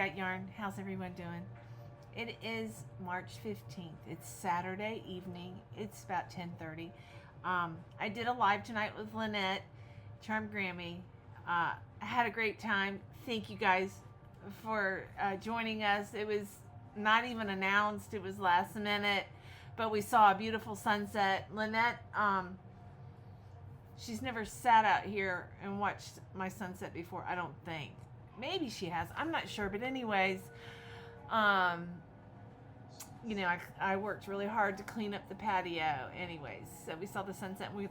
Got Yarn. How's everyone doing? It is March 15th. It's Saturday evening. It's about 10:30. I did a live tonight with Lynette, Charmed Grammy. I had a great time. Thank you guys for joining us. It was not even announced. It was last minute, but we saw a beautiful sunset. Lynette, she's never sat out here and watched my sunset before, I don't think. Maybe she has. I'm not sure. But anyways, you know, I worked really hard to clean up the patio. Anyways, so we saw the sunset. And we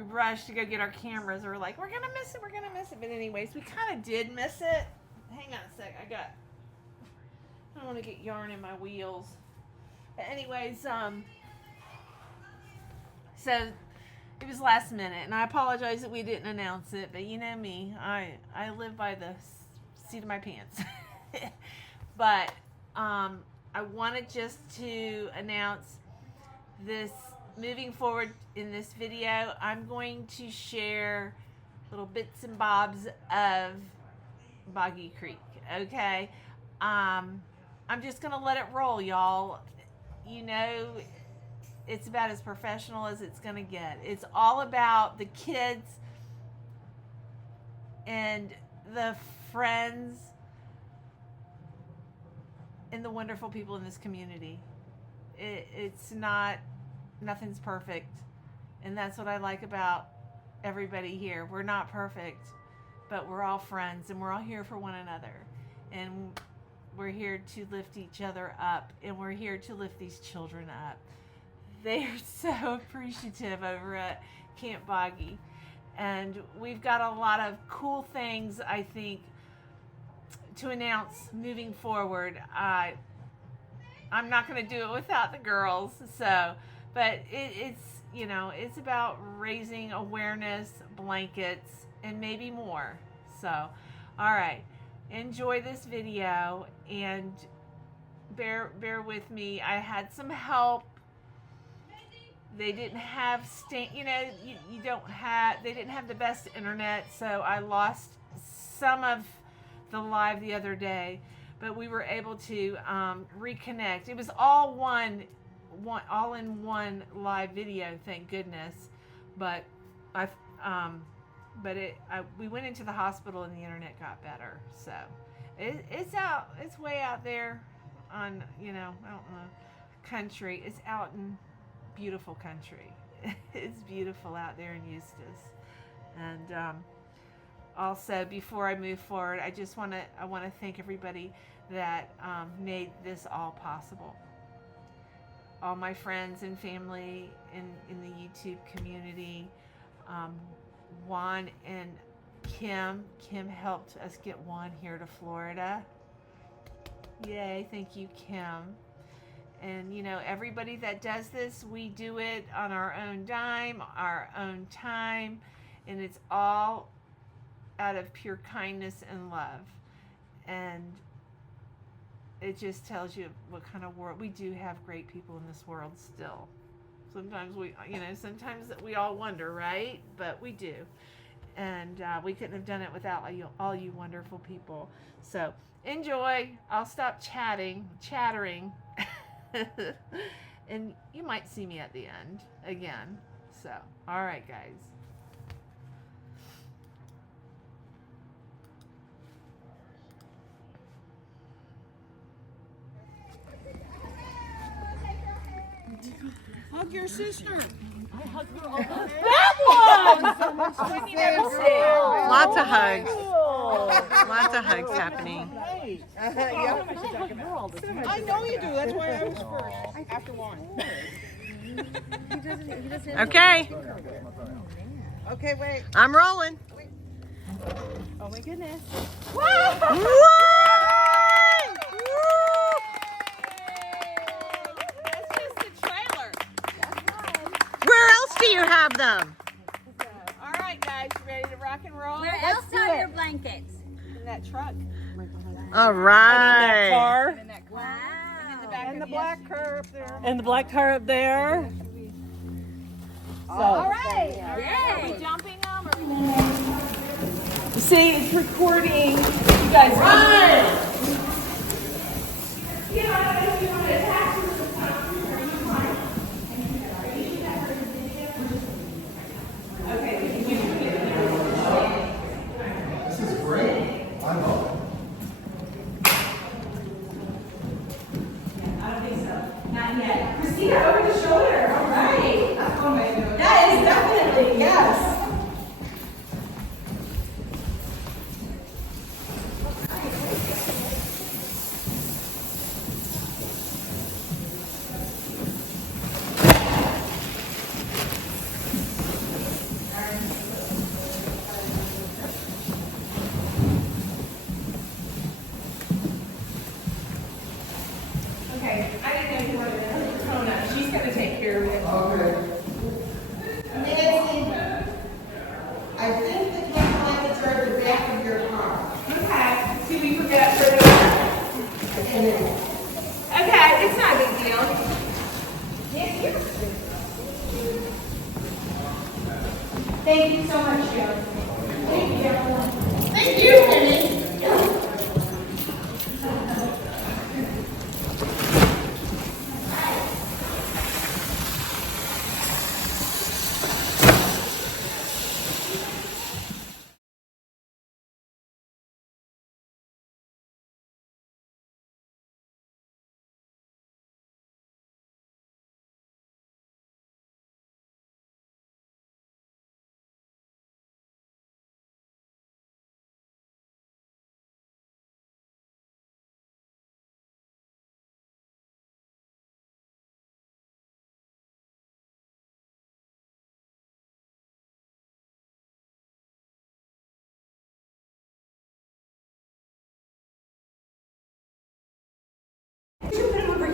rushed to go get our cameras. We were like, we're gonna miss it. We're gonna miss it. But anyways, we kind of did miss it. Hang on a sec. I don't want to get yarn in my wheels. But anyways, so it was last minute, and I apologize that we didn't announce it. But you know me, I live by the seat of my pants. But I wanted just to announce this. Moving forward in this video, I'm going to share little bits and bobs of Boggy Creek. Okay, I'm just gonna let it roll, y'all. You know, it's about as professional as it's gonna get. It's all about the kids and the friends and the wonderful people in this community. It's not, nothing's perfect, and that's what I like about everybody here. We're not perfect, but we're all friends, and we're all here for one another, and we're here to lift each other up, and we're here to lift these children up. They are so appreciative over at Camp Boggy, and we've got a lot of cool things, I think, to announce moving forward. I'm not going to do it without the girls, but it's, you know, it's about raising awareness, blankets, and maybe more. So, all right, enjoy this video, and bear with me. I had some help. They didn't have they didn't have the best internet, so I lost some of the live the other day, but we were able to reconnect. It was all all in one live video, thank goodness. But we went into the hospital and the internet got better. So it's way out there on, you know, out in the country. It's out in beautiful country. It's beautiful out there in Eustis. And also, before I move forward, I want to thank everybody that made this all possible. All my friends and family in the YouTube community. Juan and Kim. Kim helped us get Juan here to Florida. Yay, thank you, Kim. And, you know, everybody that does this, we do it on our own dime, our own time, and it's all out of pure kindness and love. And it just tells you what kind of world we do have. Great people in this world still. Sometimes sometimes we all wonder, right? But we do. And we couldn't have done it without all you wonderful people. So enjoy. I'll stop chattering. And you might see me at the end again. So, all right, guys. Hug your sister. I hug her all the time. That one! You never see. Lots of hugs. Lots of hugs happening. I know you do. That's why I was first. After Juan. Okay. Okay, wait. I'm rolling. Oh my goodness. Woo! Where else do you have them? All right, guys, you ready to rock and roll? Where else are your blankets? In that truck. All right. Car. In that car. Wow. And in the back And of the black car up there. And the black car up there. All right. Are we Yay. jumping them? Or are we... See, it's recording. You guys run! Okay, it's not a big deal. Thank you so much, Joe. Thank you. Thank you, honey.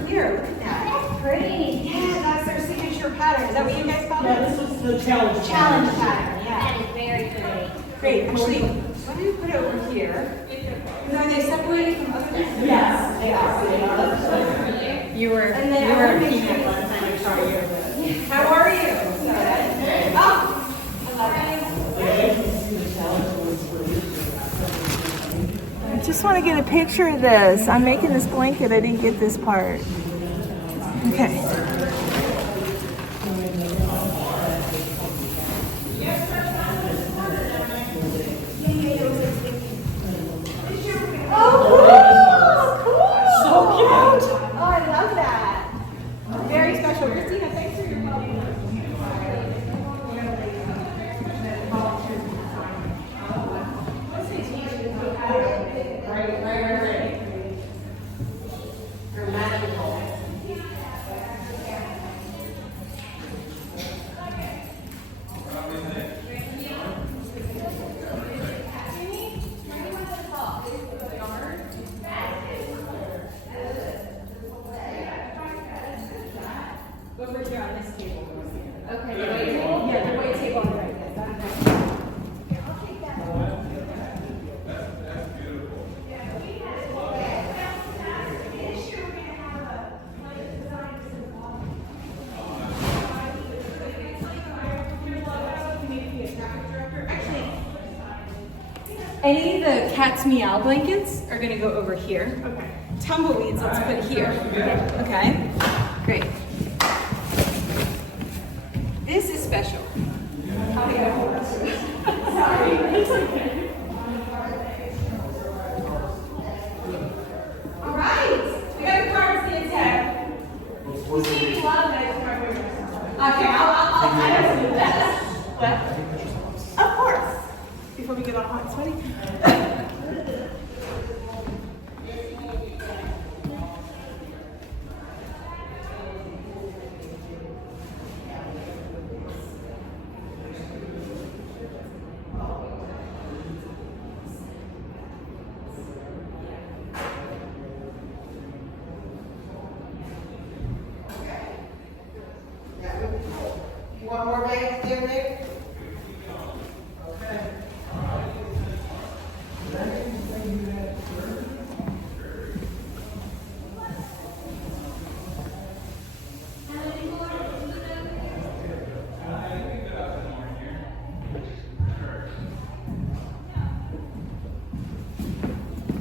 Here, look at that. That's pretty. Yeah, that's their signature pattern. Is that what you guys call it? Yeah, this is the challenge. Challenge pattern, yeah. That is very pretty. Great. Actually, why don't you put it over here? Are they separated from other things? Yes, they are. You were And then you I were want a to make peanut sure last time I saw you. How are you? Good. Oh, I just want to get a picture of this. I'm making this blanket. I didn't get this part. Okay. oh, I love that. Very special. Christina, thanks for your help. Over here on this table. Okay, the white table? Yeah, the white table on the right. I'll take that. Any of the cat's meow blankets are going to go over here. Okay. Tumbleweeds, let's put here. Okay. Great. This is special. Sorry. It's okay. All right. We got the cards in tech. You see me love that. Okay, I don't do that. What? Of course. Before we get all hot and sweaty. One more bag there, Nick?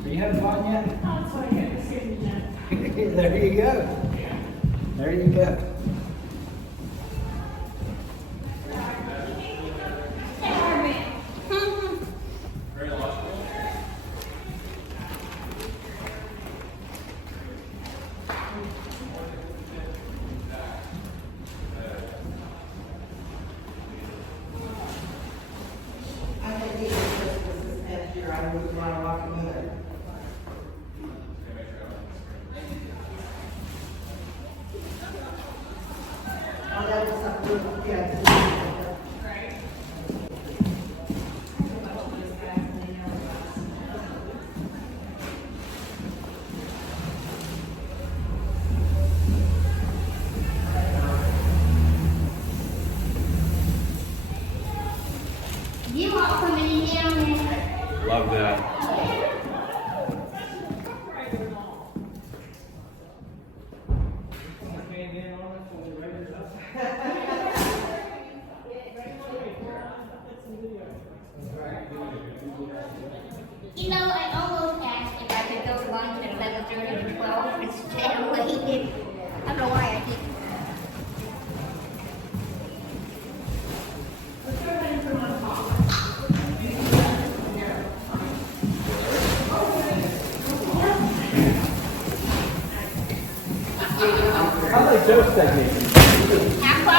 Are you having fun yet? There you go. There you go. You all coming in down there. Love that. You know, I almost asked if I could go to lunch at 11:30 to 12 and stay awake. I don't know why I didn't. How about those techniques?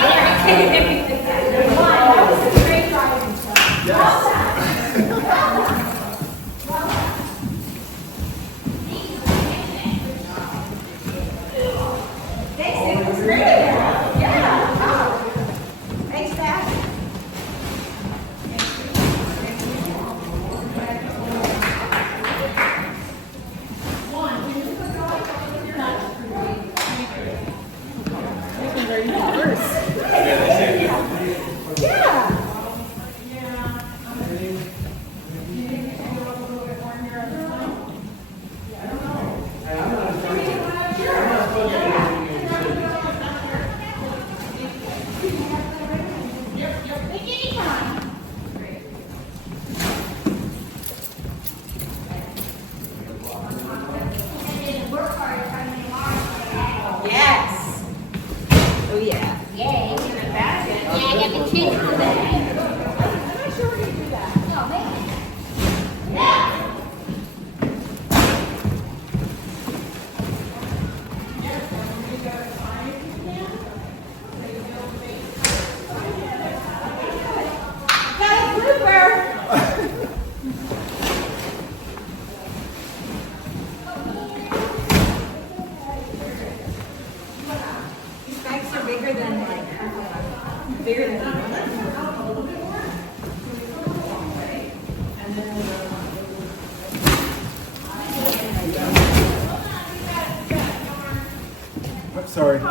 Sorry. No.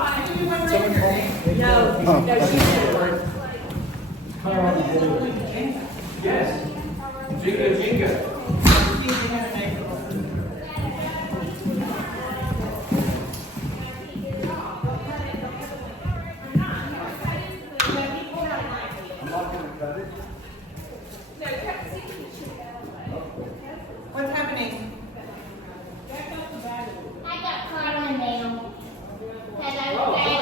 Oh, No, okay. Yes. Jinga, jinga. What's happening? I got caught on nail. And I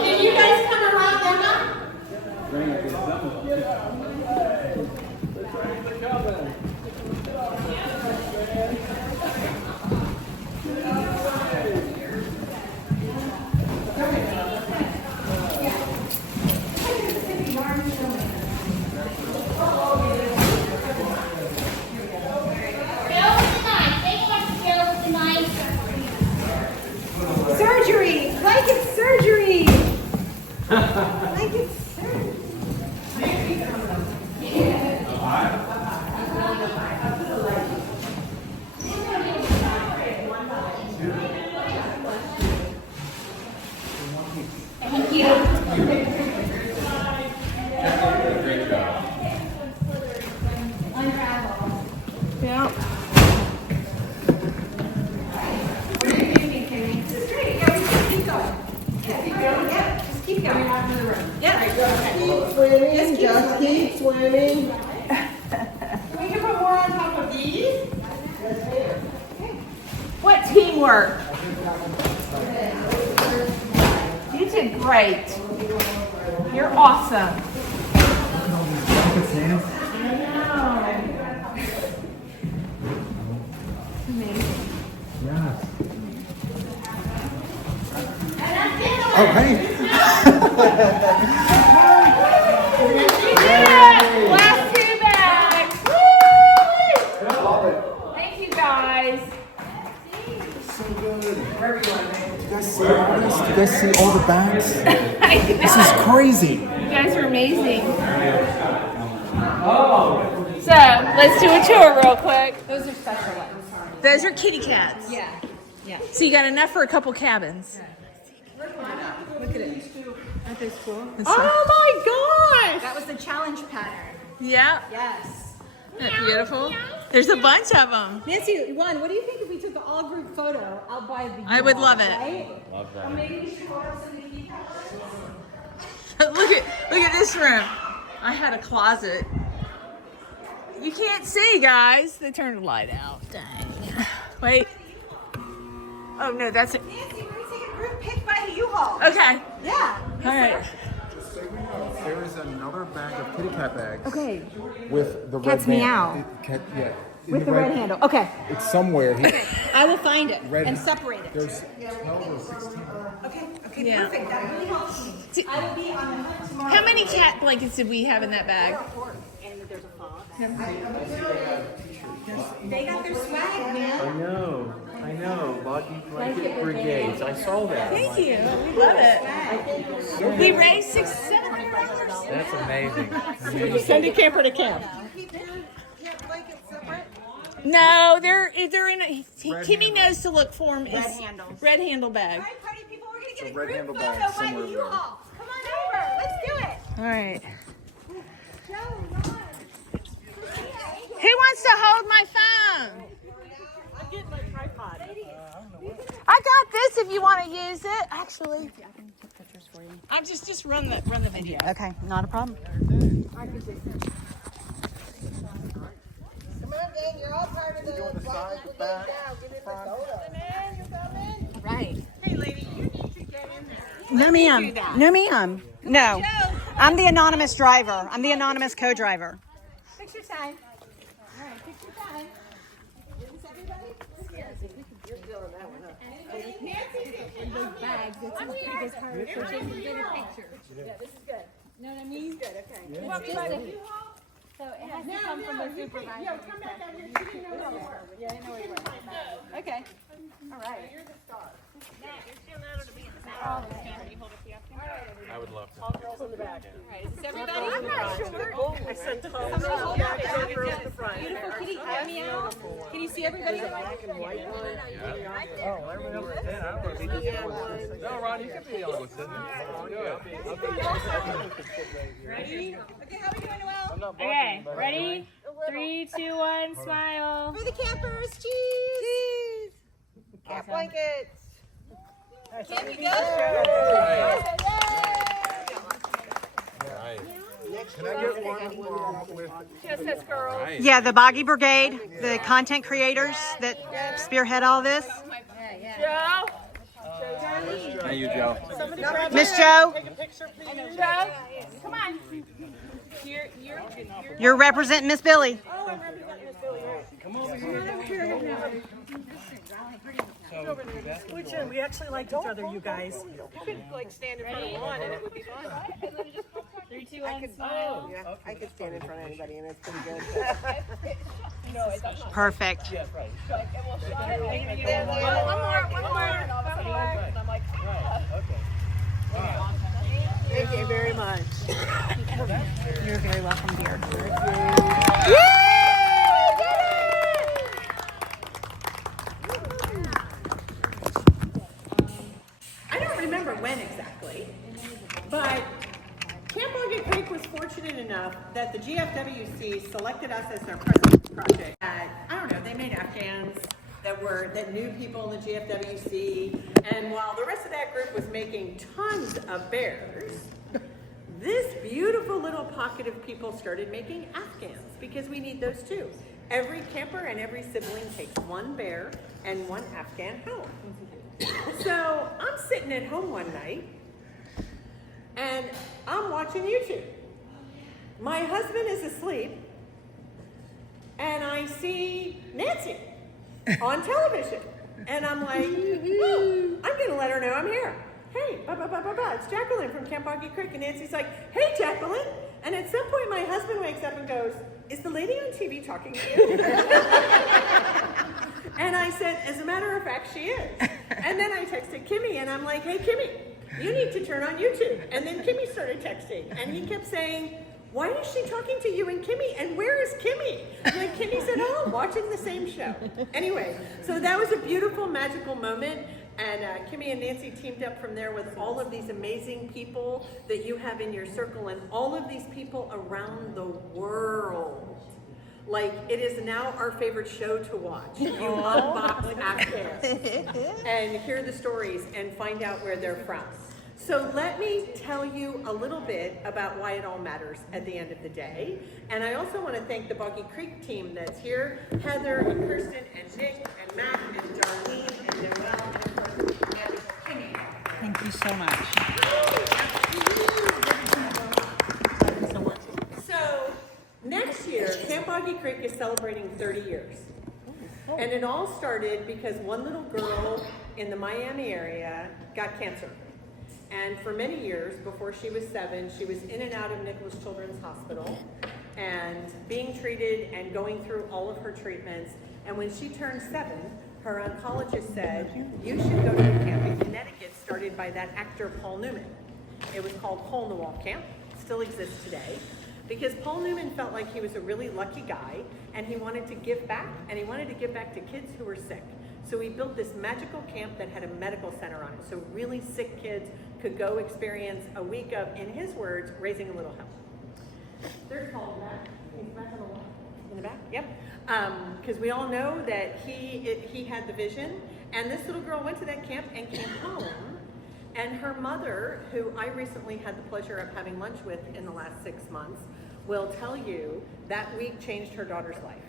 Can you guys come around, Emma? Surgery! Like it's surgery! Like it's surgery. Thank you. Great job. Unravel. Yeah. What are you thinking, Kenny? This is great. Yeah, we just keep going. Yeah, keep going. Yeah, just keep going. Out into the room. Yeah. Right, go ahead. Just keep swimming. We can put more on top of these. What teamwork! You did great. You're awesome. Oh, hey. Last two bags. Woo! Thank you guys. So good. You guys see all this? You guys see all the bags? This is crazy. You guys are amazing. So let's do a tour real quick. Those are special ones. Those are kitty cats. Yeah. Yeah. So you got enough for a couple cabins. Look at it. Aren't those cool? Oh my gosh! That was the challenge pattern. Yeah. Yes. Isn't that beautiful? There's a bunch of them. Nancy, Juan, what do you think if we took an all group photo out by the I would love it. right? Love Or that. maybe we should order some key patterns. look at this room. I had a closet. You can't see, guys. They turned the light out. Dang. Wait. Oh no, that's it. Nancy, we're gonna take a group pic by the U-Haul. Okay. Yeah. All right. Just so you know, there is another bag of kitty cat bags. Okay. With the Cat's red meow. Yeah. in With the red handle. Okay. It's somewhere here. I will find it Red- and separate it. There's 12 or 16. Okay. Yeah. Perfect. That really helps me. I will be on the hunt tomorrow. How many cat blankets did we have in that bag? And there's a fall. They got their swag, man. I know. Boggy Blanket Brigades. I saw that. Thank you. We love it. We raised $600-700. That's amazing. Send a camper to camp. No, they're in a. Kimmy knows to look for them. Red handle bag. All right, party people, we're gonna get a red group handle photo bag by somewhere the there. U-Haul. Come on over. Let's do it. All right. Joe, Who wants to hold my phone? I'm getting my tripod. I got this if you want to use it. Actually, I can take pictures for you. I'm just run the video. Okay, not a problem. Come on, gang. You're all part of the side, back, front. Right. Hey, lady, you need to get in there. No, ma'am. No, ma'am. No. I'm the anonymous driver. I'm the anonymous co-driver. Picture time. All right, picture time. Is this everybody? You're still in that one, huh? In those bags, it's as big as her, so she can get a picture. Yeah, this is good. Know what I mean? Good, okay. So it has to come from the supervisor. Yo, come back out here. She didn't know where you were. Yeah, I know where you are. Okay. All right. You're the star. I would love to. All girls in the back. Is this everybody? I'm not sure. I sent the whole girls back and girls in the front. Beautiful kitty, help me out. Can you see everybody? Black and white one. Oh, everyone else is in. I don't want to be just the one. No, Ron, you can be the only one sitting there. Ready? Okay, how are we doing, Noelle? Okay, ready? 3, 2, 1, smile. For the campers, cheese! Cat blankets. Can we go? Can I get one with Kisses, girls. Yeah, the Boggy Brigade, the content creators that spearhead all this. Joe? Hey, you, Joe. Miss Joe, Joe? Come on. you're representing Miss Billie. Which we actually liked each other, you guys. You could like stand in front of one and it would be fun. 3, 2, 1, smile. Yeah, I could stand in front of anybody and it's pretty good. Perfect. One more. Thank you very much. You're very welcome, dear. I don't remember when exactly, but Camp Boggy Creek was fortunate enough that the GFWC selected us as their present project. I don't know, they made Afghans that knew people in the GFWC, and while the rest of that group was making tons of bears, this beautiful little pocket of people started making Afghans because we need those too. Every camper and every sibling takes one bear and one Afghan home. So I'm sitting at home one night and I'm watching YouTube. My husband is asleep and I see Nancy on television. And I'm like, oh, I'm gonna let her know I'm here. Hey, it's Jacqueline from Camp Boggy Creek. And Nancy's like, hey, Jacqueline. And at some point my husband wakes up and goes, is the lady on TV talking to you? And I said, as a matter of fact, she is. And then I texted Kimmy and I'm like, hey, Kimmy, you need to turn on YouTube. And then Kimmy started texting and he kept saying, why is she talking to you and Kimmy? And where is Kimmy? And then Kimmy said, oh, watching the same show. Anyway, so that was a beautiful, magical moment. And Kimmy and Nancy teamed up from there with all of these amazing people that you have in your circle and all of these people around the world. Like, it is now our favorite show to watch. You unbox Afghans and hear the stories and find out where they're from. So let me tell you a little bit about why it all matters at the end of the day. And I also want to thank the Boggy Creek team that's here, Heather and Kirsten and Nick and Matt and Darlene and Noelle and of course Magical Kimmy. Thank you so much. So next year, Camp Boggy Creek is celebrating 30 years. And it all started because one little girl in the Miami area got cancer. And for many years, before she was 7, she was in and out of Nicholas Children's Hospital and being treated and going through all of her treatments. And when she turned 7, her oncologist said, you should go to a camp in Connecticut started by that actor Paul Newman. It was called Hole in the Wall Camp, still exists today, because Paul Newman felt like he was a really lucky guy and he wanted to give back, and he wanted to give back to kids who were sick. So he built this magical camp that had a medical center on it. So really sick kids could go experience a week of, in his words, raising a little hell. There's Paul in the back. He's back on the wall. In the back? Yep. Because we all know that he had the vision. And this little girl went to that camp and came home. And her mother, who I recently had the pleasure of having lunch with in the last 6 months, will tell you that week changed her daughter's life.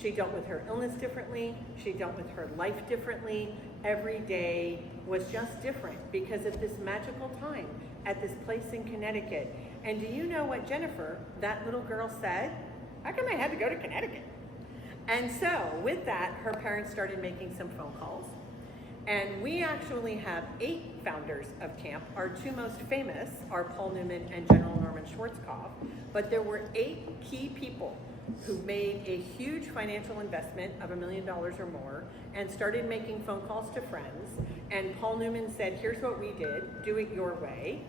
She dealt with her illness differently. She dealt with her life differently. Every day was just different because of this magical time at this place in Connecticut. And do you know what Jennifer, that little girl, said? How come I had to go to Connecticut? And so with that, her parents started making some phone calls. And we actually have 8 founders of camp. Our 2 most famous are Paul Newman and General Norman Schwarzkopf. But there were 8 key people who made a huge financial investment of $1 million or more and started making phone calls to friends. And Paul Newman said, here's what we did, do it your way.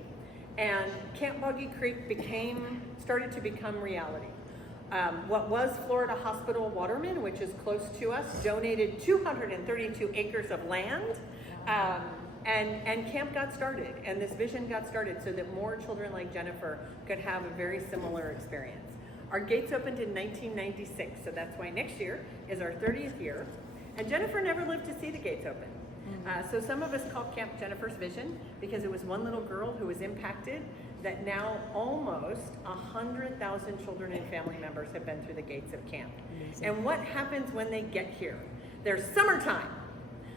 And Camp Boggy Creek started to become reality. What was Florida Hospital Waterman, which is close to us, donated 232 acres of land. And camp got started, and this vision got started so that more children like Jennifer could have a very similar experience. Our gates opened in 1996, so that's why next year is our 30th year. And Jennifer never lived to see the gates open. So some of us call camp Jennifer's Vision because it was one little girl who was impacted that now almost 100,000 children and family members have been through the gates of camp. Amazing. And what happens when they get here? There's summertime.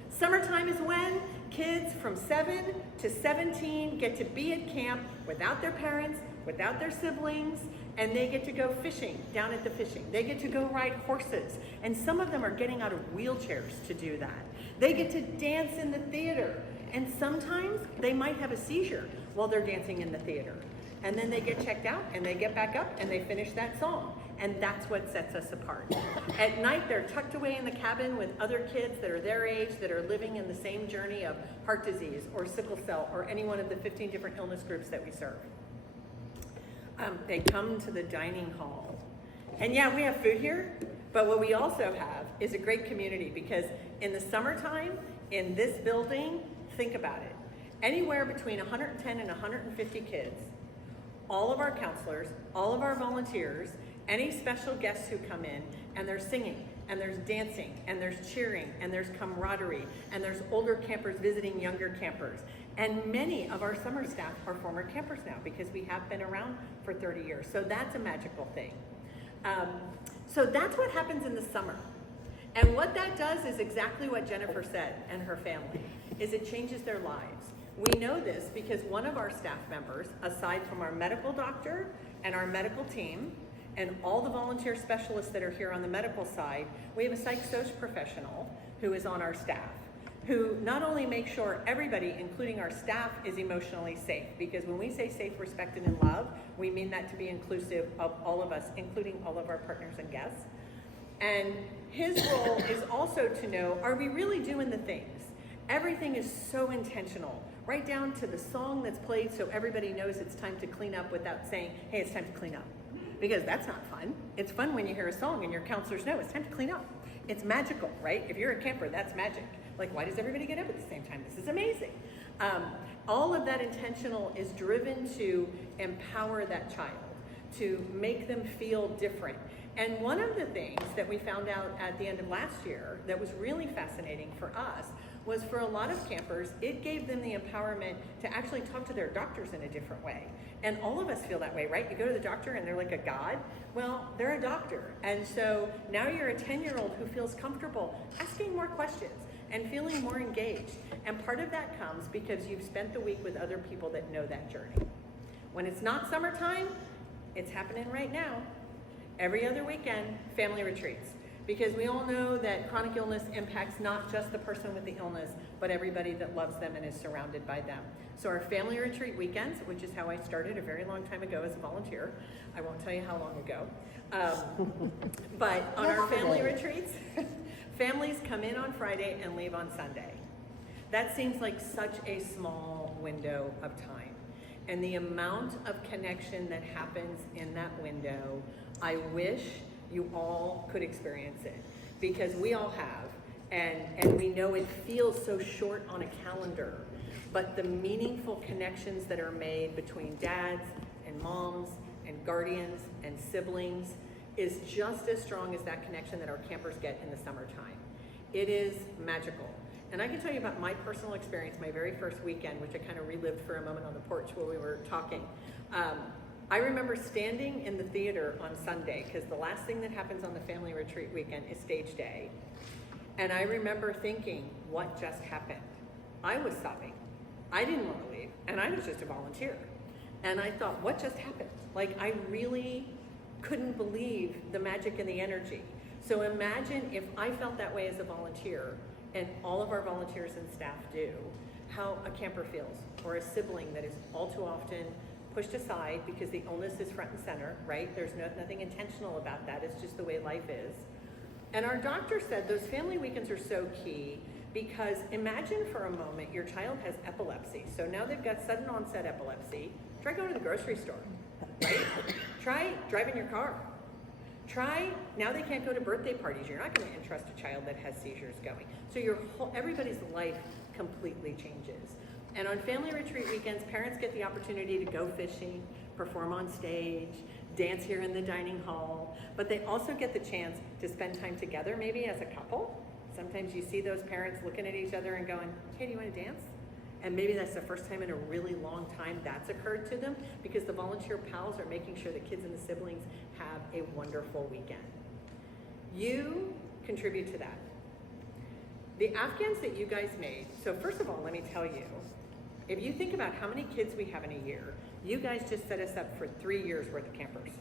Summertime is when kids from 7 to 17 get to be at camp without their parents, without their siblings, and they get to go fishing down at the fishing. They get to go ride horses, and some of them are getting out of wheelchairs to do that. They get to dance in the theater, and sometimes they might have a seizure while they're dancing in the theater. And then they get checked out, and they get back up, and they finish that song. And that's what sets us apart. At night, they're tucked away in the cabin with other kids that are their age, that are living in the same journey of heart disease or sickle cell or any one of the 15 different illness groups that we serve. They come to the dining hall. And yeah, we have food here, but what we also have is a great community, because in the summertime, in this building, think about it, anywhere between 110 and 150 kids, all of our counselors, all of our volunteers, any special guests who come in, and they're singing, and there's dancing, and there's cheering, and there's camaraderie, and there's older campers visiting younger campers. And many of our summer staff are former campers now because we have been around for 30 years. So that's a magical thing. So that's what happens in the summer. And what that does is exactly what Jennifer said and her family, is it changes their lives. We know this because one of our staff members, aside from our medical doctor and our medical team, and all the volunteer specialists that are here on the medical side, we have a psych-soc professional who is on our staff, who not only makes sure everybody, including our staff, is emotionally safe, because when we say safe, respected, and loved, we mean that to be inclusive of all of us, including all of our partners and guests. And his role is also to know, are we really doing the things? Everything is so intentional, right down to the song that's played so everybody knows it's time to clean up without saying, hey, it's time to clean up. Because that's not fun. It's fun when you hear a song and your counselors know it's time to clean up. It's magical, right? If you're a camper, that's magic. Like, why does everybody get up at the same time? This is amazing. All of that intentional is driven to empower that child, to make them feel different. And one of the things that we found out at the end of last year that was really fascinating for us was for a lot of campers, it gave them the empowerment to actually talk to their doctors in a different way. And all of us feel that way, right? You go to the doctor and they're like a god. Well, they're a doctor. And so now you're a 10-year-old who feels comfortable asking more questions and feeling more engaged. And part of that comes because you've spent the week with other people that know that journey. When it's not summertime, it's happening right now. Every other weekend, family retreats. Because we all know that chronic illness impacts not just the person with the illness, but everybody that loves them and is surrounded by them. So our family retreat weekends, which is how I started a very long time ago as a volunteer. I won't tell you how long ago. But on our family retreats, families come in on Friday and leave on Sunday. That seems like such a small window of time. And the amount of connection that happens in that window, I wish you all could experience it, because we all have, and we know it feels so short on a calendar, but the meaningful connections that are made between dads and moms and guardians and siblings is just as strong as that connection that our campers get in the summertime. It is magical. And I can tell you about my personal experience, my very first weekend, which I kind of relived for a moment on the porch while we were talking. I remember standing in the theater on Sunday, because the last thing that happens on the family retreat weekend is stage day. And I remember thinking, what just happened? I was sobbing. I didn't want to leave, and I was just a volunteer. And I thought, what just happened? Like, I really couldn't believe the magic and the energy. So imagine if I felt that way as a volunteer, and all of our volunteers and staff do, how a camper feels, or a sibling that is all too often pushed aside because the illness is front and center, right? There's nothing intentional about that. It's just the way life is. And our doctor said those family weekends are so key because imagine for a moment your child has epilepsy. So now they've got sudden onset epilepsy. Try going to the grocery store, right? Try driving your car. Try, now they can't go to birthday parties. You're not going to entrust a child that has seizures going. So everybody's life completely changes. And on family retreat weekends, parents get the opportunity to go fishing, perform on stage, dance here in the dining hall, but they also get the chance to spend time together, maybe as a couple. Sometimes you see those parents looking at each other and going, hey, do you want to dance? And maybe that's the first time in a really long time that's occurred to them, because the volunteer pals are making sure the kids and the siblings have a wonderful weekend. You contribute to that. The Afghans that you guys made, so first of all, let me tell you, if you think about how many kids we have in a year, you guys just set us up for 3 years worth of campers.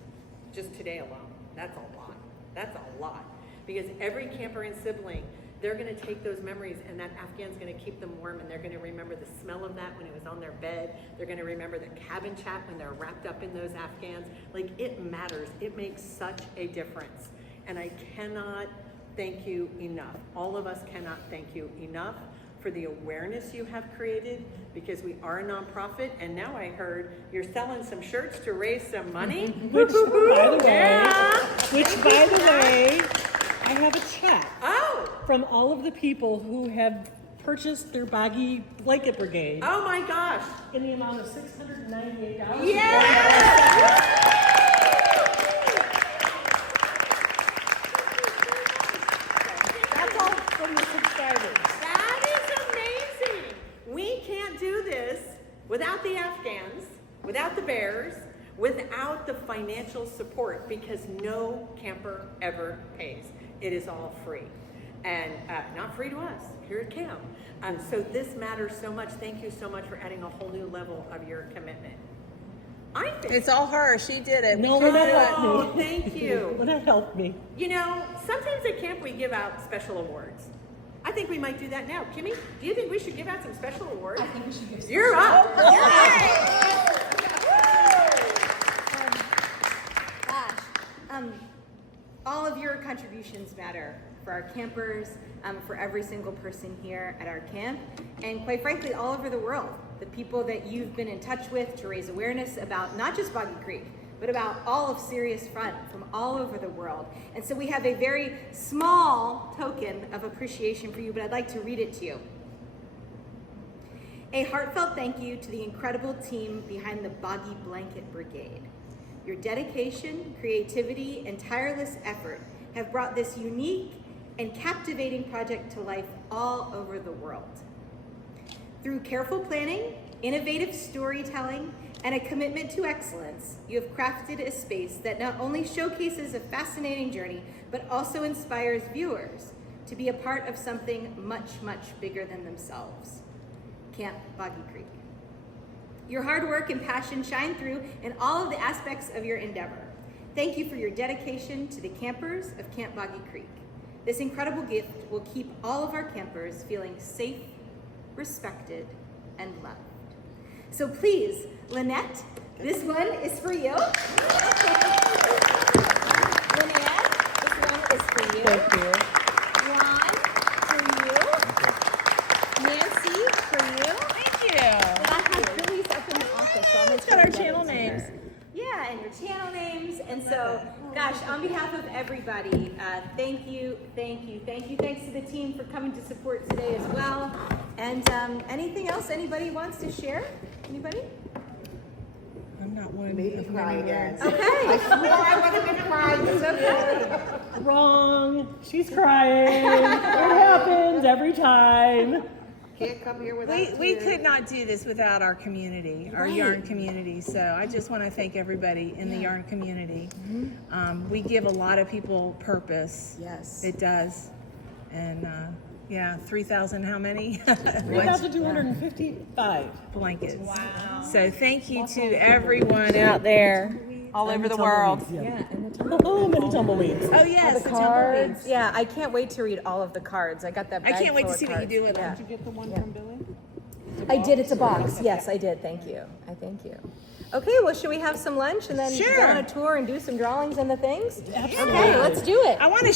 Just today alone. That's a lot. That's a lot. Because every camper and sibling, they're going to take those memories, and that Afghan's going to keep them warm, and they're going to remember the smell of that when it was on their bed. They're going to remember the cabin chat when they're wrapped up in those Afghans. Like, it matters. It makes such a difference. And I cannot thank you enough. All of us cannot thank you enough for the awareness you have created, because we are a nonprofit, and now I heard you're selling some shirts to raise some money. Which, by the way, I have a check from all of the people who have purchased their Boggy Blanket Brigade. Oh my gosh! In the amount of $698. Yeah! That's all from the subscribers. We can't do this without the Afghans, without the bears, without the financial support, because no camper ever pays. It is all free. And not free to us here at camp. So this matters so much. Thank you so much for adding a whole new level of your commitment. I think it's all her. She did it. No, Lynette helped me. Oh, thank you. Lynette helped me. You know, sometimes at camp we give out special awards. I think we might do that now. Kimmy, do you think we should give out some special awards? I think we should give some. You're up. All of your contributions matter for our campers, for every single person here at our camp, and quite frankly, all over the world. The people that you've been in touch with to raise awareness about not just Boggy Creek, but about all of Serious Front from all over the world. And so we have a very small token of appreciation for you, but I'd like to read it to you. A heartfelt thank you to the incredible team behind the Boggy Blanket Brigade. Your dedication, creativity, and tireless effort have brought this unique and captivating project to life all over the world. Through careful planning, innovative storytelling, and a commitment to excellence, you have crafted a space that not only showcases a fascinating journey, but also inspires viewers to be a part of something much, much bigger than themselves. Camp Boggy Creek. Your hard work and passion shine through in all of the aspects of your endeavor. Thank you for your dedication to the campers of Camp Boggy Creek. This incredible gift will keep all of our campers feeling safe, respected, and loved. So please, Lynette, this one is for you. Lynette, this one is for you. Thank you. Juan, for you. Nancy, for you. Thank you. And I have Billy's up in the office, so I'm It's got our channel names. Yeah, and your channel names. And so, gosh, on behalf of everybody, thank you. Thanks to the team for coming to support today as well. And anything else anybody wants to share? Anybody? I'm not one. Made me cry again. Okay. I swore I wasn't gonna cry. It's okay. Wrong. She's crying. It happens every time. Can't come here without We tears. could not do this without our community, our yarn community. So I just want to thank everybody in the yarn community. We give a lot of people purpose. Yes. It does. And yeah, 3,000 how many? 3,255 blankets. Wow. So thank you to everyone out there all over the world. Yeah, and the and tumbleweeds. Oh yes, the the cards. tumbleweeds. Yeah, I can't wait to read all of the cards. I got that I bag can't wait full to of see what you cards. do with Yeah. them. Did you get the one from Billy? I did. It's a box. Yes, I did. Thank you. I thank you. Okay, well, should we have some lunch and then Sure. go on a tour and do some drawings and the things? Absolutely. Okay, let's do it. I want to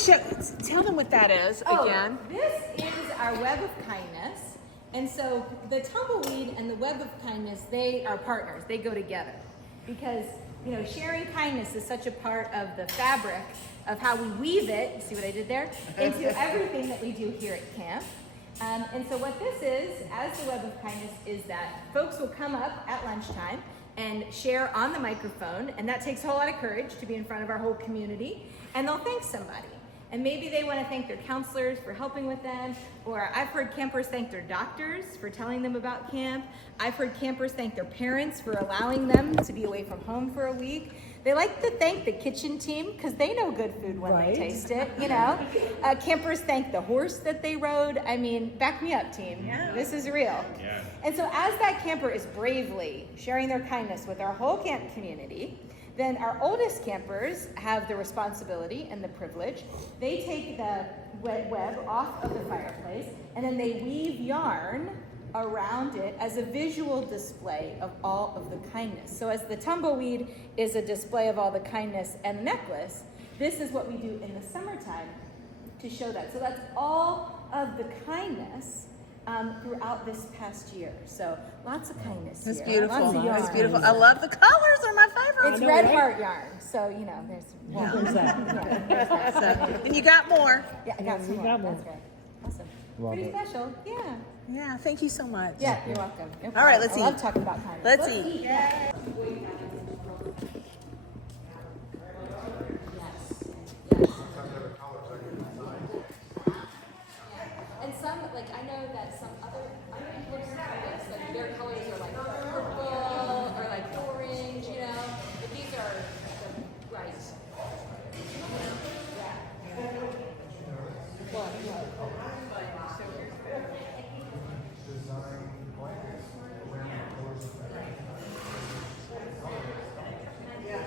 tell them what that is again. This is our web of kindness. And so the tumbleweed and the web of kindness, they are partners. They go together. Because, you know, sharing kindness is such a part of the fabric of how we weave it, you see what I did there, into everything that we do here at camp. And so what this is, as the web of kindness, is that folks will come up at lunchtime and share on the microphone, and that takes a whole lot of courage to be in front of our whole community, and they'll thank somebody. And maybe they want to thank their counselors for helping with them, or I've heard campers thank their doctors for telling them about camp. I've heard campers thank their parents for allowing them to be away from home for a week. They like to thank the kitchen team because they know good food when they taste it, you know. Campers thank the horse that they rode. I mean, back me up, team. Yeah. This is real. Yeah. And so as that camper is bravely sharing their kindness with our whole camp community, then our oldest campers have the responsibility and the privilege. They take the web off of the fireplace and then they weave yarn around it as a visual display of all of the kindness. So as the tumbleweed is a display of all the kindness and necklace, this is what we do in the summertime to show that. So that's all of the kindness throughout this past year. So lots of kindness. That's here. beautiful. Lots of yarn. That's beautiful. I love the colors. They're my favorite. It's red heart yarn. So, you know, there's one. There's that. There's that. So, and you got more. Yeah, I got some more. got more. That's good. Awesome. Love Pretty it. special. Yeah. Yeah, thank you so much. Yeah, you're welcome. No All right, problem. let's I love eat. talking about kindness. Let's eat. Yeah. And some, like, I know that some other imported products, like, their colors are like purple or like orange, you know, but these are the bright.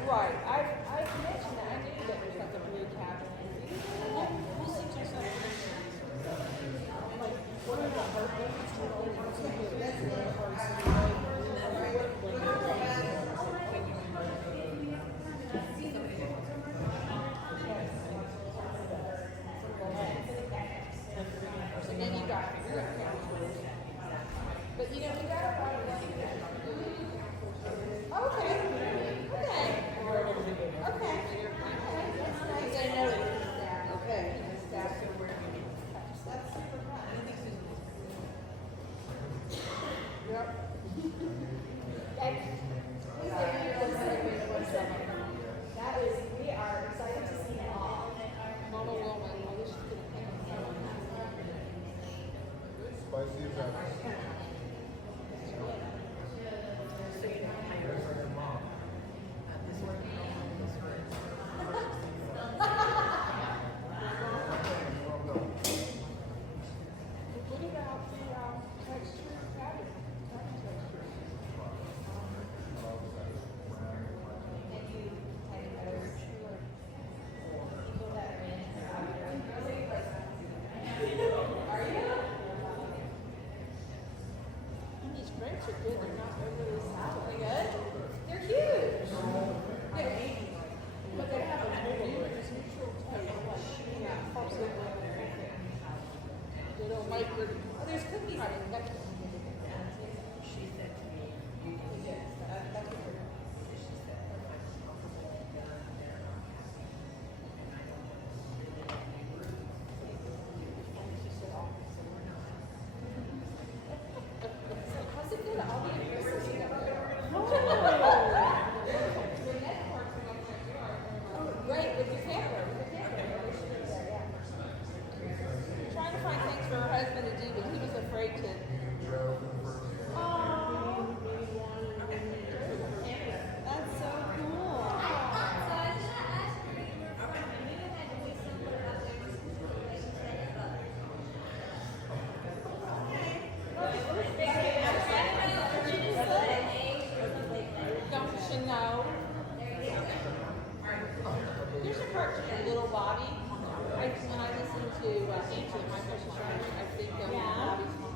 Right. I mentioned that. I knew that there's like a blue cap. they'll like your. Oh, there's cookies in it. She said to me, you can do this. That's what her. She said. How's it feel to all be in person together? Right, with your camera. Trying to find things for her husband to do, but he was afraid to. Oh, that's so cool. Don't you know? There's a part to Little Bobby. When I listen to Angel, my precious Ryan, I think of Bobby's mom.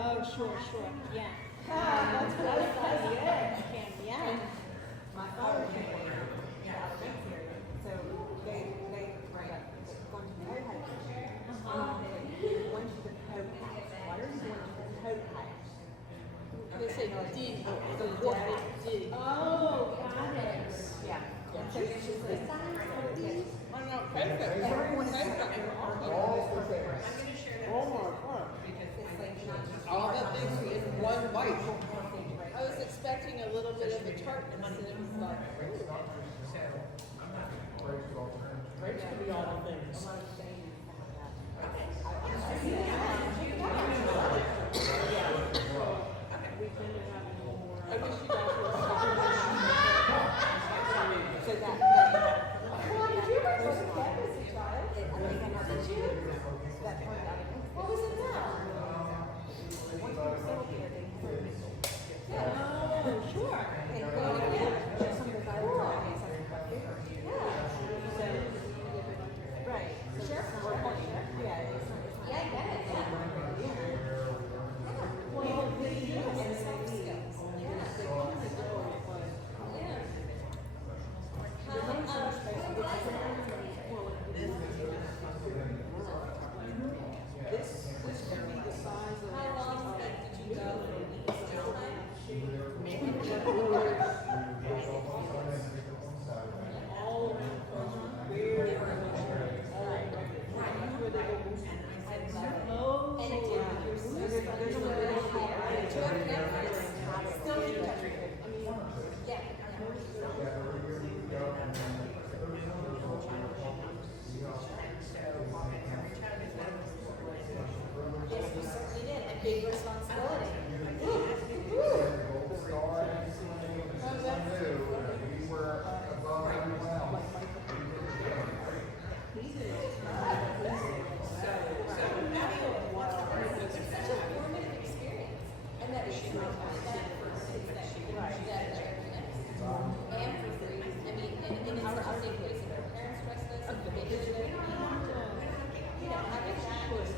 Oh, sure, yeah. That's what I was saying. Yeah. My father came out of Banks area, so they were going to know how to fish. They went to the coat house. Water's going to the coat house. They say D. The courthouse. D. Oh, got it. Yeah. So she said, I know, perfect. everyone is Perfect. Oh my God. All that things in one bite. I was expecting a little bit of a tartness, and it was like, Right to be all the things. I wish you guys were so that. Well, did you ever go to campus as a child? I think I know that you. That point out. What was it now? Once we were settled here, they yeah. Oh, sure. And going to camp, some of the guys were on the side. Yeah. So, right. So sheriff, yeah, it's not. Yeah, I get it. Yeah. Well, the and soft skills. Yeah. They come to go, but yeah. This could be the size of. How long did you go? All Oh, and there's a little yeah. Yes, you certainly did. A big responsibility. Such a formative experience. And that is that for and for free. I mean, and it's such a safe place if your parents trust us and the baby there. You know, having that was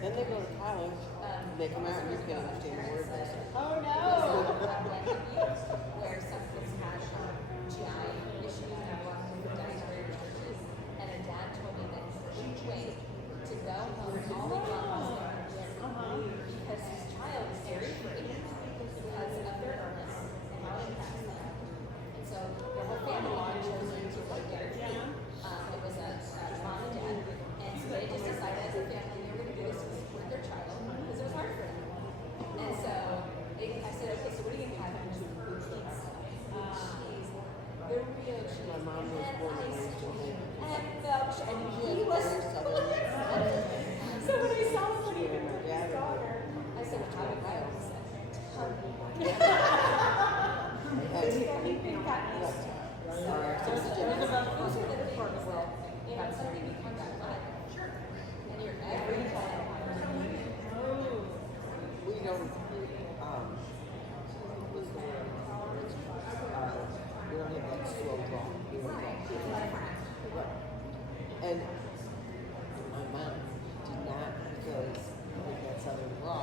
Then they go to college, they come out and you can't understand a word they say. Oh no! Where some kids had GI issues and walked with the dietary churches, and a dad told me that he waited to go home all the while because his child is dairy free because of their illness and how it impacts them. And so their whole family had chosen to go dairy free. It was a mom and dad, and so they just decided as a family they were going to do this to support their child because it was hard for them. And so I said, okay, so what are you going to have? Cheese, the real cheese, My mom was born and raised in Haiti. and milk, and he was. So when I saw him putting it in his daughter, I said, how did I always say? Those are the things that, you know, something becomes that life. Sure. And you're every time. We don't, what's the word? We don't have that slow draw. We don't draw. Right. And my mom did not, because I think that's southern draw,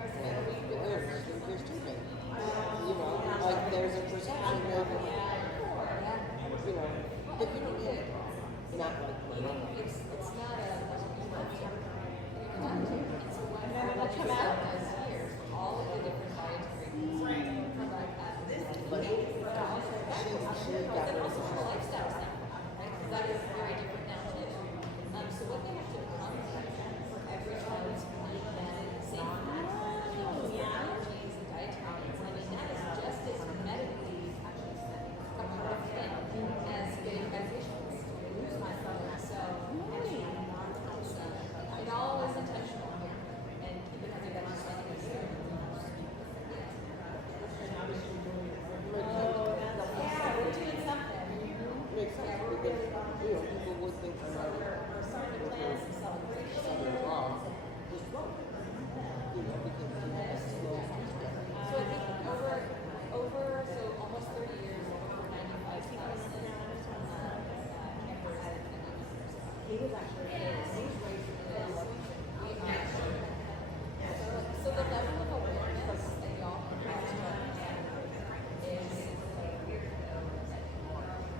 and there's two things. You know, like there's a perception of, you know, but you don't get it. Not like my mom. It's not a, and then it'll come out as years, all of the different dietary things come like that. But she got But rid of also the her lifestyles now, right? Because that is very different now too. So what they have to accomplish for every child is to meet that same allergies and dietary. I mean, that is just as medically a part of them as getting medications to lose my brother. So it all is intentional here, and keep it under that understanding of spirit. Yeah, we're doing something. Makes sense because, you know, people would think We're starting to plan some celebration. something wrong was wrong. You know, because you have to slow together. So I think so almost 30 years, over 95,000 campers at he was actually so the level of awareness that y'all have to is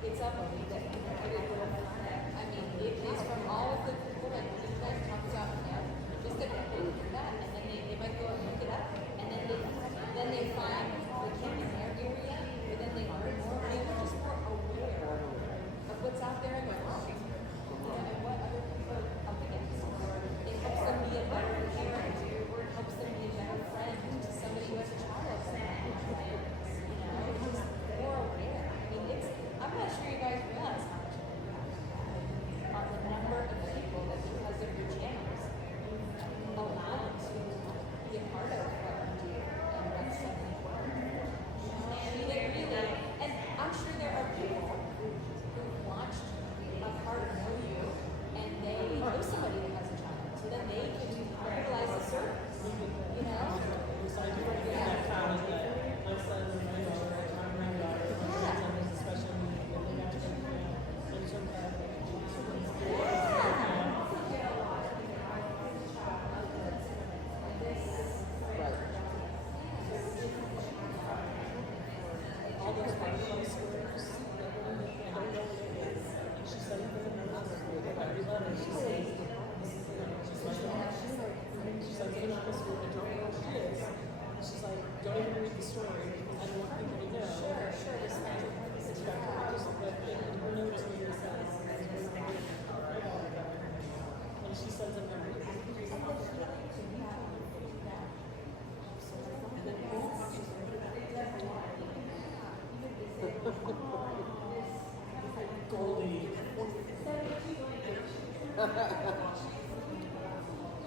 it's unbelievable. I mean, it is from all of the people that you guys talk about camp, just the people who do that, and then they might go and look it up, and then they find the camp in their area, but then they learn more, and they're just more aware of what's out there in the world, you know, and what other people are up against, or it helps them be a better parent, or it helps them be a better friend to somebody who has a child like that, you know, just more aware. I mean, I'm not sure you guys realize how much on the number of people that because of your channels allow to be a part of what you do and what's so important. And really, and I'm sure there are people who've watched a part know you and they know somebody that has a child, so then they can utilize the service, you know?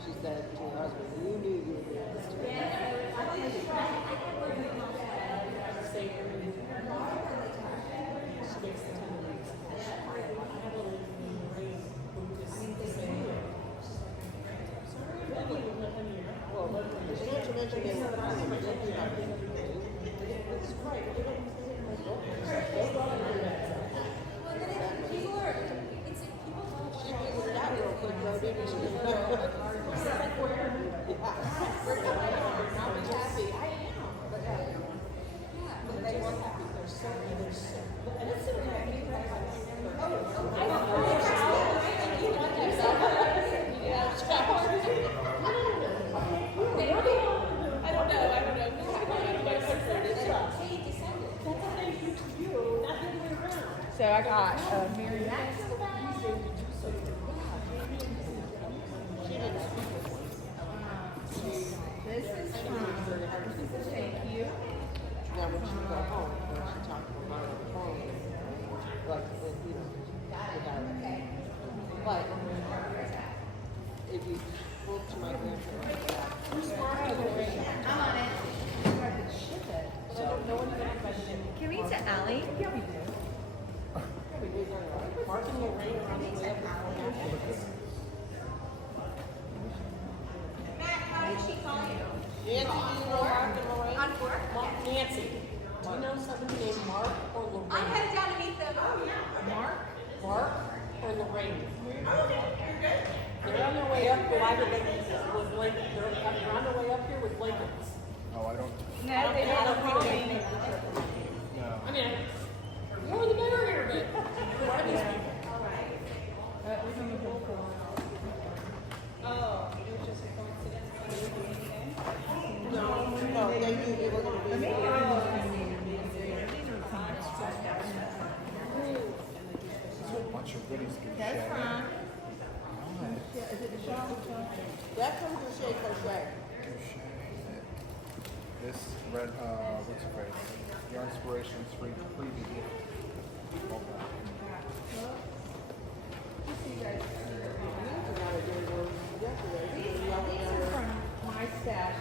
She said to her husband, you knew you were doing this to me. Well, not to mention they were crying, but don't do that. It's right. People are, it's like people don't She figured it out real quick, though, didn't she? I got Mary This is thank you. Now, when she go home, when she talked to her on the phone, like, you know, but if you spoke to my grandparents, I'm on it. Can we eat to Allie? Yeah, we do. Mark and Lorraine are on the way up. Matt, how did she call you? Nancy, do you know Mark and Lorraine? On four? Nancy, do you know somebody named Mark or Lorraine? I'm headed down to meet them. Oh, yeah. Mark or Lorraine? Oh, okay. You're good. They're on their way up, but I would like with Lincoln. They're on their way up here with Lincolns. Oh, I don't. No, they don't call me. No. I mean, the more the better here, but who are these people? Oh, it was just a coincidence. No, they knew they were going to be here. There's a bunch of goodies. That's fine. That's from crochet. This red, what's it called? Your inspirations free preview. These are from my stash.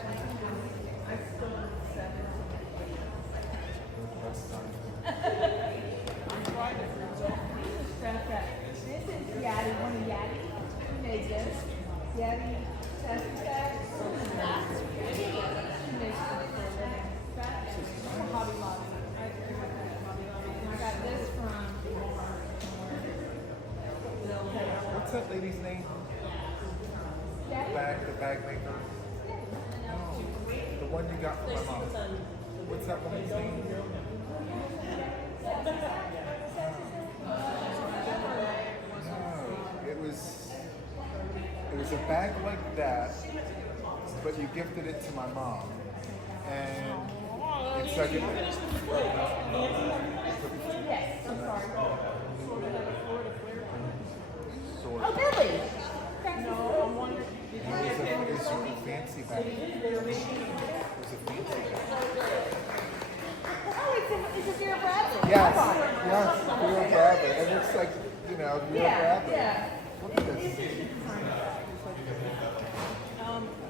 I stole 7. This is Yadi, one of Yadi. Who made this? Yadi test set. She makes this for a living. Hobby Lobby. And I got this from What's that lady's name? The bag maker? No. The one you got from my mom. What's that woman's name? No. It was a bag like that, but you gifted it to my mom. And it's like Yes, I'm sorry. sort Oh, of. Billy! No, I'm wondering. It was a fancy bag. It was a fancy bag. Oh, it's a Vera Bradley. Yes, Vera Bradley. It looks like, Vera Bradley. Yeah. Look at this.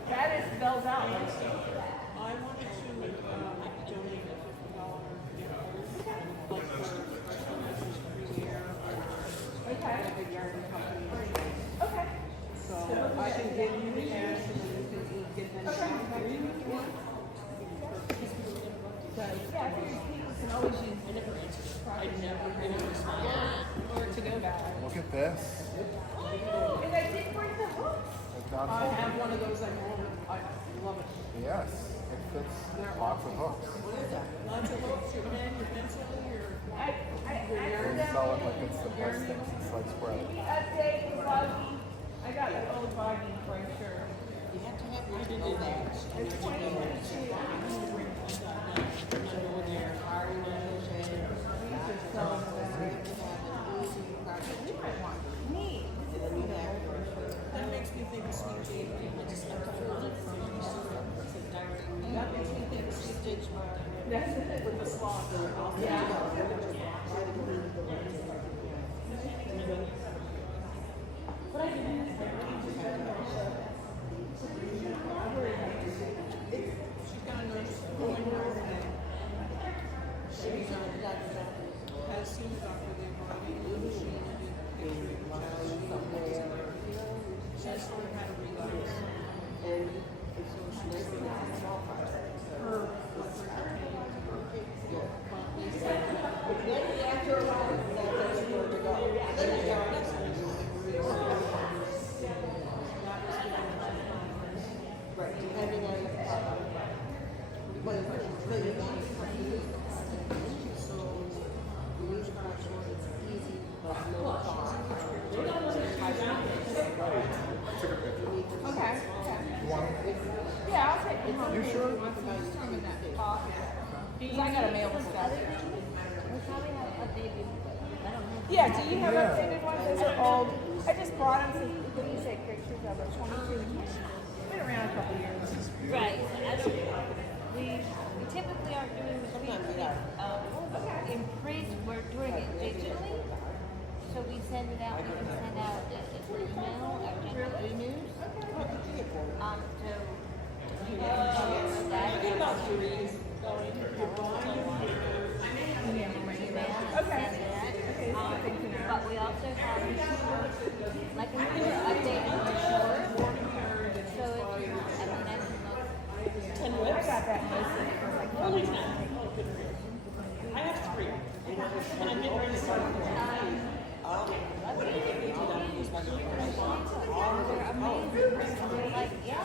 That is Belle's out. I wanted to donate a $50 Okay. big yarn company. Okay. So I can give you the cash and then you can give them back here if you want. Yeah, I figured people can always use I'd never been able to smile or to go back. Look at this. And I did bring the hooks. I have one of those at home. I love it. Yes, it fits lots of hooks. Lots of hooks, your pen, your pencil, your They sell it like it's the best thing since sliced bread. Update the Boggy. I got the old Boggy brochure. You have to have your go bags. It's 2022. These are selling better. You might want me. That makes me think of Sweet Tea. I just have to hold it from you so it's a direct. That makes me think of Sweet Tea That's it. with the sloth. Has seen the doctor, they've already she sort of had a relapse. Right, depending on but you so you use crochet, it's easy, but no cost. Okay. You want it? Yeah, I'll take them home. You sure? Throw in that pocket. Because I got to mail this stuff. We probably have updated Yeah, do you have updated ones? Those are old. I just brought them so you can take pictures of it. 22. Been around a couple years. Right. We typically aren't doing the in print. We're doing it digitally. So we send it out. We can send out an email, our general e-news. So you can that. About series going. But we also have like a updated brochure. So if you, I can look. 10 whips? I got that mostly for like Only 10. I have 3. And I'm getting ready to start with 1. Like, yeah,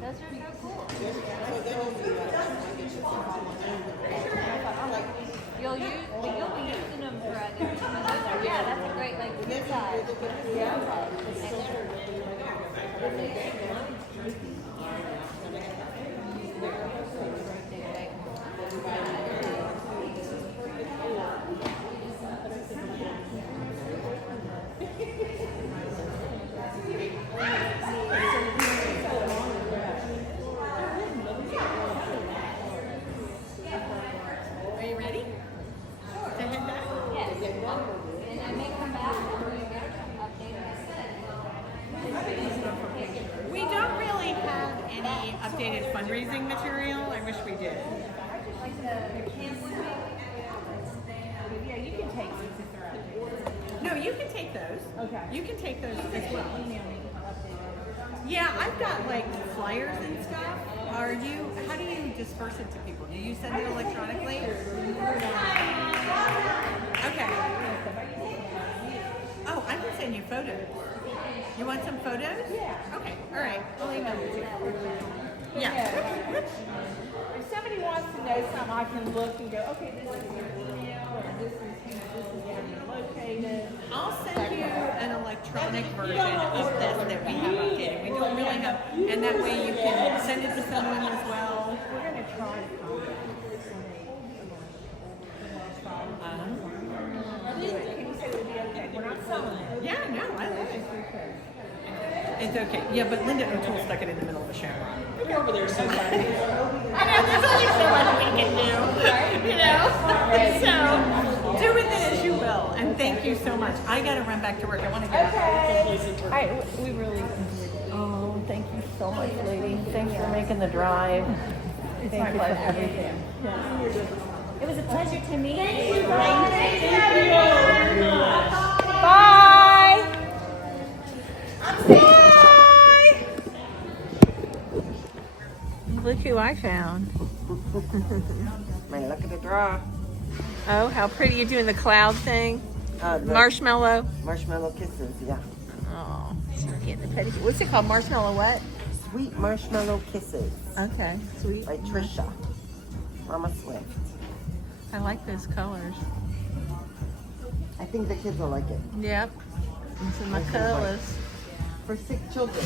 those are so cool. You'll be using them for other things. Yeah, that's a great, like, size. Are you ready? To head back? Yes. And I may come back and update. We don't really have any updated fundraising material. I wish we did. Like the camp would be. Yeah, you can take these if they're updated. No, you can take those. Okay. You can take those as well. Email me updated. Yeah, I've got like flyers and stuff. How do you disperse it to people? Do you send it electronically? Okay. Oh, I can send you photos. You want some photos? Yeah. Okay, all right. I'll email it to you. Yeah. If somebody wants to know something, I can look and go, okay, this is your email, or this is where you're located. I'll send you an electronic version of this that we have updated. We don't really have, and that way you can send it to someone as well. We're going to try to We're not selling it. Yeah, no, I love it. It's okay. Yeah, but Linda O'Toole stuck it in the middle of a shamrock. Look over there sometimes. I know, there's only so much we can do, you know? So, do with it as you will. And thank you so much. I got to run back to work. I want to get We really enjoyed it. Oh, thank you so much, lady. Thanks for making the drive. It's my pleasure. Everything. It was a pleasure to meet you. Thank you. Bye. Bye! Look who I found. My luck of the draw. Oh, how pretty. You're doing the cloud thing. Marshmallow. Marshmallow kisses, yeah. Oh, she's getting the petty. What's it called? Marshmallow what? Sweet marshmallow kisses. Okay, sweet. By Trisha. Mama Swift. I like those colors. I think the kids will like it. Yep. These are my colors. For sick children.